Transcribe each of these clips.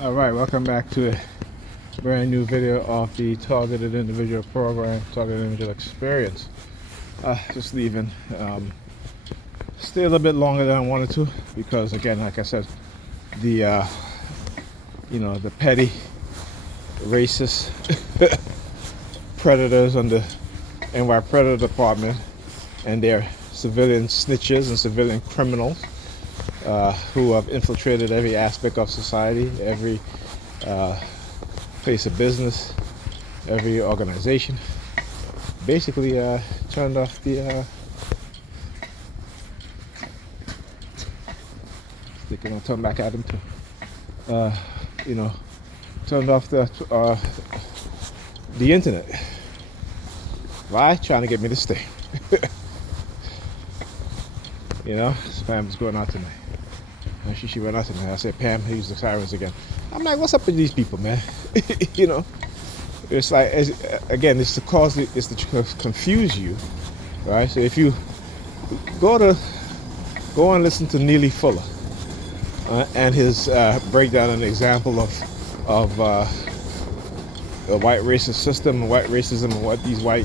All right, welcome back to a brand new video of the targeted individual program, targeted individual experience. Just leaving. Stay a little bit longer than I wanted to because, again, like I said, the the petty, racist predators on the NY Predator Department and their civilian snitches and civilian criminals who have infiltrated every aspect of society, every place of business, every organization. Basically, turned off the. They're gonna turn back at them too. Turned off the internet. Why? Trying to get me to stay. Pam was going out tonight. And she went out tonight. I said, Pam, use the sirens again. I'm like, what's up with these people, man? It's like, again, it's to confuse you, right? So if you go and listen to Neely Fuller and his breakdown and example of the white racist system and white racism and what these white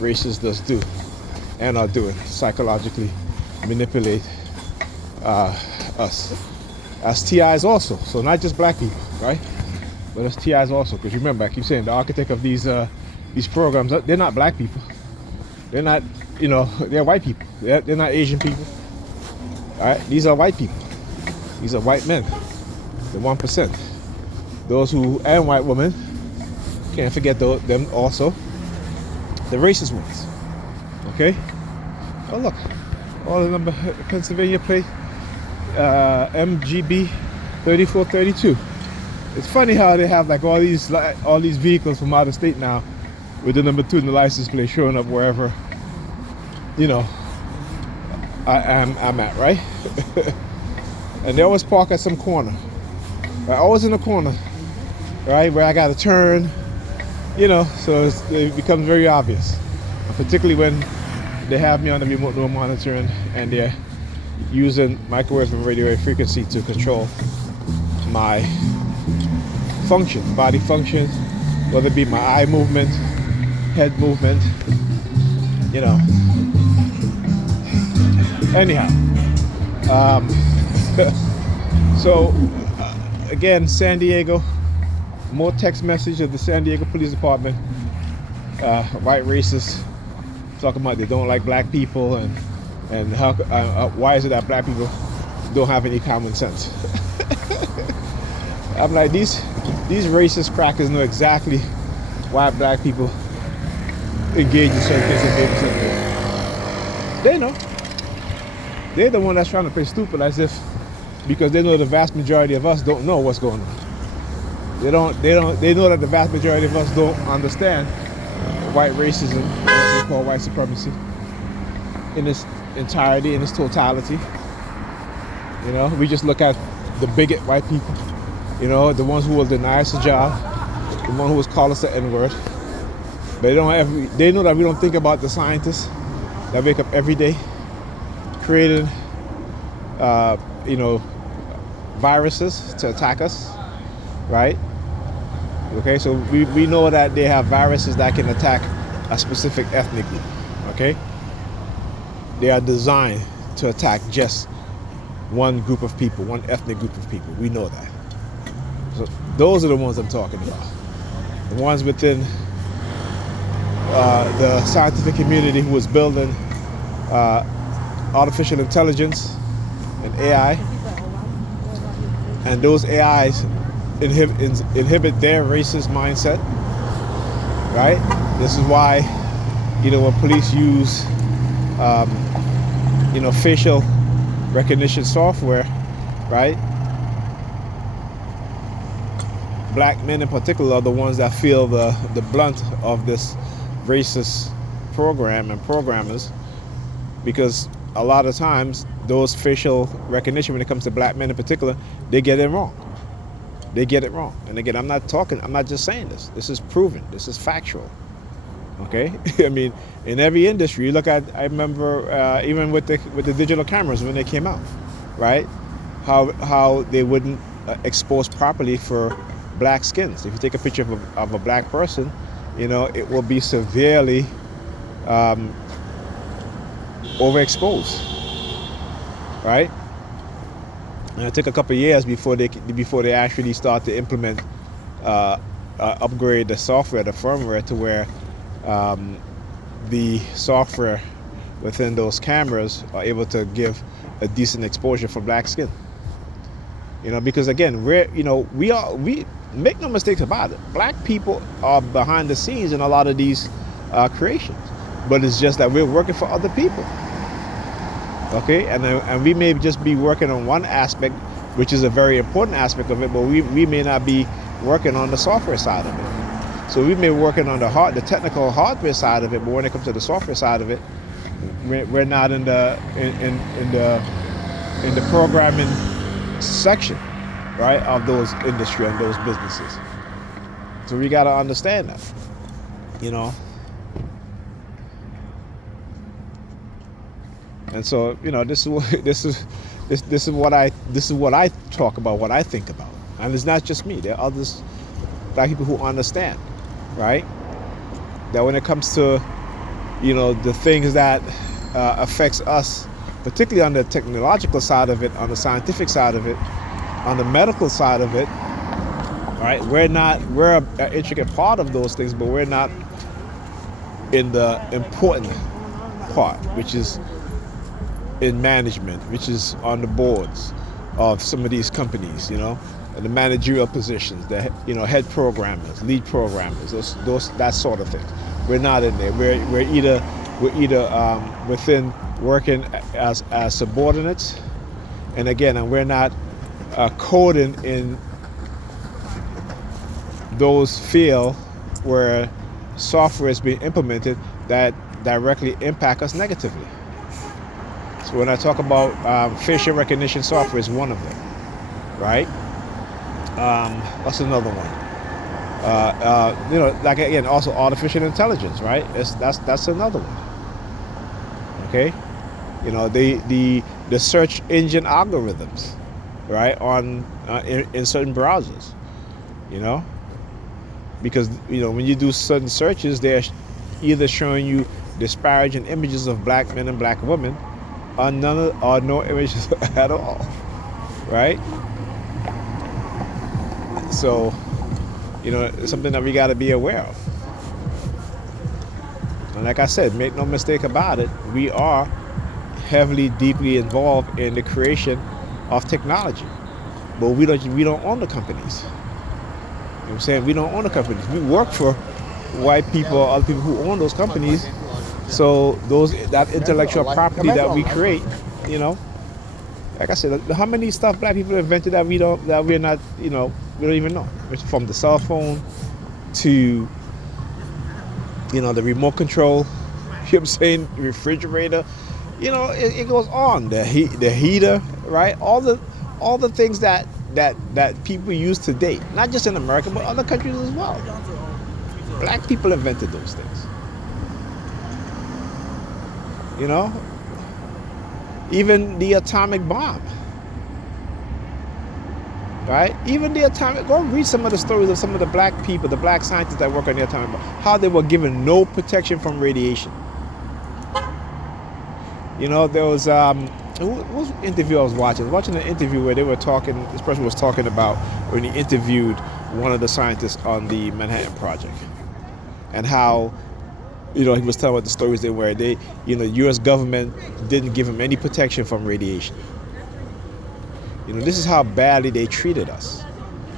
racists do and are doing, psychologically manipulate us as TIs also. So not just black people, right? But as TIs also. Because remember, I keep saying the architect of these programs, they're not black people. They're not, they're white people. They're not Asian people. All right, these are white people. These are white men, the 1%. Those who, and white women, can't forget them also, the racist ones. Okay? Oh look, all the number Pennsylvania plate, MGB 3432. It's funny how they have like all these vehicles from out of state now with the number 2 in the license plate showing up wherever I'm at, right? And they always park at some corner, right? Always in the corner, right, where I gotta turn, so it becomes very obvious, and particularly when they have me on the remote monitoring and they're using microwave and radio wave frequency to control my function, body function, whether it be my eye movement, head movement, anyhow. So again, San Diego, more text message of the San Diego Police Department, white racists talking about they don't like black people and how why is it that black people don't have any common sense? I'm like, these racist crackers know exactly why black people engage in certain things and behave in certain ways. They know. They're the one that's trying to play stupid as if because they know the vast majority of us don't know what's going on. They know that the vast majority of us don't understand white racism, what they call white supremacy, in its entirety, in its totality. We just look at the bigot white people, the ones who will deny us a job, the one who will call us the N-word. But they know that we don't think about the scientists that wake up every day creating, viruses to attack us, right? Okay, so we know that they have viruses that can attack a specific ethnic group, okay? They are designed to attack just one group of people, one ethnic group of people. We know that. So those are the ones I'm talking about. The ones within the scientific community who is building artificial intelligence and AI, and those AIs inhibit their racist mindset, right? This is why, when police use, facial recognition software, right? Black men in particular are the ones that feel the blunt of this racist program and programmers, because a lot of times those facial recognition, when it comes to black men in particular, they get it wrong. They get it wrong. And again, I'm not just saying this. This is proven. This is factual. Okay? I mean, in every industry, you look at, I remember even with the digital cameras when they came out, right? How they wouldn't exposed properly for black skins. If you take a picture of a black person, it will be severely overexposed, right? And it took a couple of years before they actually start to implement upgrade the software, the firmware, to where the software within those cameras are able to give a decent exposure for black skin. Because again, we make no mistakes about it. Black people are behind the scenes in a lot of these creations, but it's just that we're working for other people. Okay, and we may just be working on one aspect, which is a very important aspect of it, but we may not be working on the software side of it. So we may be working on the technical hardware side of it, but when it comes to the software side of it, we're not in the programming section, right, of those industry and those businesses. So we got to understand that, And so, this is what I talk about, what I think about, and it's not just me. There are others, black people, who understand, right, that when it comes to, the things that affects us, particularly on the technological side of it, on the scientific side of it, on the medical side of it, right, we're an intricate part of those things, but we're not in the important part, which is in management, which is on the boards of some of these companies, and the managerial positions, the head programmers, lead programmers, those that sort of things. We're not in there. We're either within working as subordinates, and we're not coding in those fields where software is being implemented that directly impact us negatively. So when I talk about facial recognition software, is one of them, right? What's another one? Like again, also artificial intelligence, right? That's another one. Okay, the search engine algorithms, right? On in certain browsers, because when you do certain searches, they're either showing you disparaging images of black men and black women, or no images at all, right? So, it's something that we got to be aware of. And like I said, make no mistake about it, we are heavily, deeply involved in the creation of technology, but we don't own the companies. You know what I'm saying? We don't own the companies. We work for white people or other people who own those companies. So that intellectual property that we create, like I said, how many stuff black people invented that we're not, we don't even know. It's from the cell phone to, the remote control, you know what I'm saying, the refrigerator, it goes on. The heater, right? All the things that people use today, not just in America, but other countries as well. Black people invented those things. Even the atomic bomb, right? Even the atomic, go read some of the stories of some of the black people, the black scientists that work on the atomic bomb, how they were given no protection from radiation. There was, whose interview I was watching an interview where this person was talking about when he interviewed one of the scientists on the Manhattan Project, and how, he was telling about the stories where the U.S. government didn't give him any protection from radiation. This is how badly they treated us,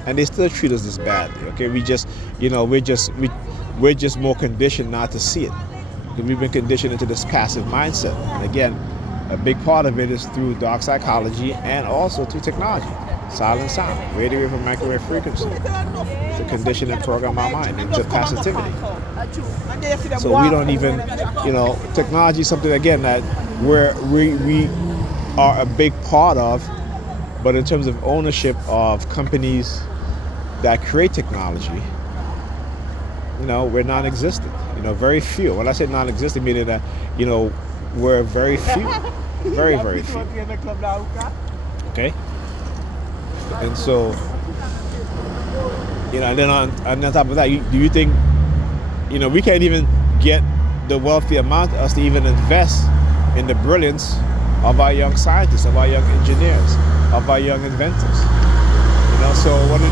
and they still treat us this badly. Okay, we're just more conditioned not to see it. We've been conditioned into this passive mindset, and again, a big part of it is through dark psychology and also through technology, silent sound, radio wave and microwave frequency, to condition and program our mind into passivity. So we don't even, technology is something, again, that we are a big part of, but in terms of ownership of companies that create technology, we're non-existent. Very few. When I say non-existent, meaning that, we're very few. Very, very few. Okay? And so, and then on top of that, do you think, we can't even get the wealthy amount of us to even invest in the brilliance of our young scientists, of our young engineers, of our young inventors. So what do?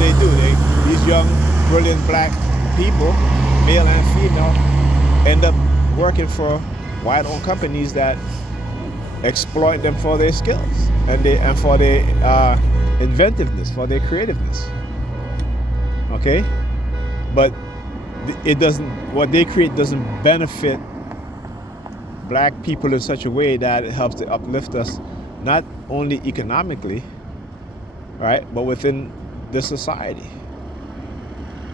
These young, brilliant black people, male and female, end up working for white-owned companies that exploit them for their skills and for their inventiveness, for their creativeness. Okay, but what they create doesn't benefit black people in such a way that it helps to uplift us, not only economically, right, but within the society,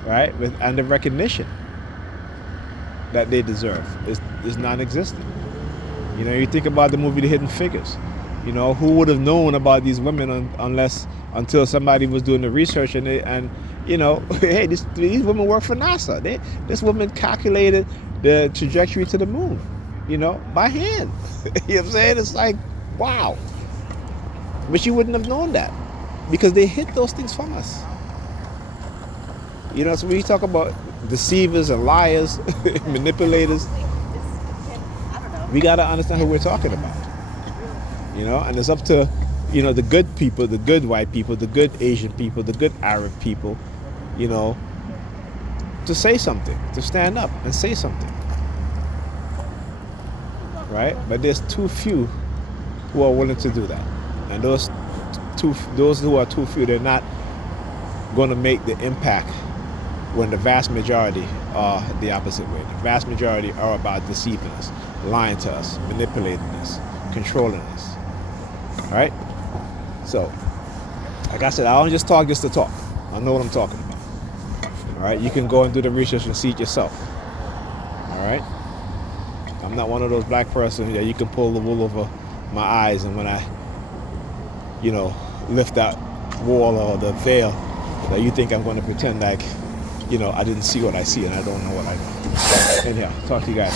right, and the recognition that they deserve is non-existent. You think about the movie The Hidden Figures. Who would have known about these women until somebody was doing the research and hey, these women work for NASA. This woman calculated the trajectory to the moon, by hand. You know what I'm saying? It's like, wow. But you wouldn't have known that because they hid those things from us. So when you talk about deceivers and liars, manipulators, we got to understand who we're talking about. And it's up to, the good people, the good white people, the good Asian people, the good Arab people, to say something, to stand up and say something. Right? But there's too few who are willing to do that. And those who are too few, they're not going to make the impact when the vast majority are the opposite way. The vast majority are about deceiving us, lying to us, manipulating us, controlling us. All right? So, like I said, I don't just talk just to talk. I know what I'm talking about. All right? You can go and do the research and see it yourself. All right? I'm not one of those black persons that you can pull the wool over my eyes, and when I, lift that wall or the veil, that you think I'm going to pretend like, I didn't see what I see and I don't know what I know. Anyhow, talk to you guys.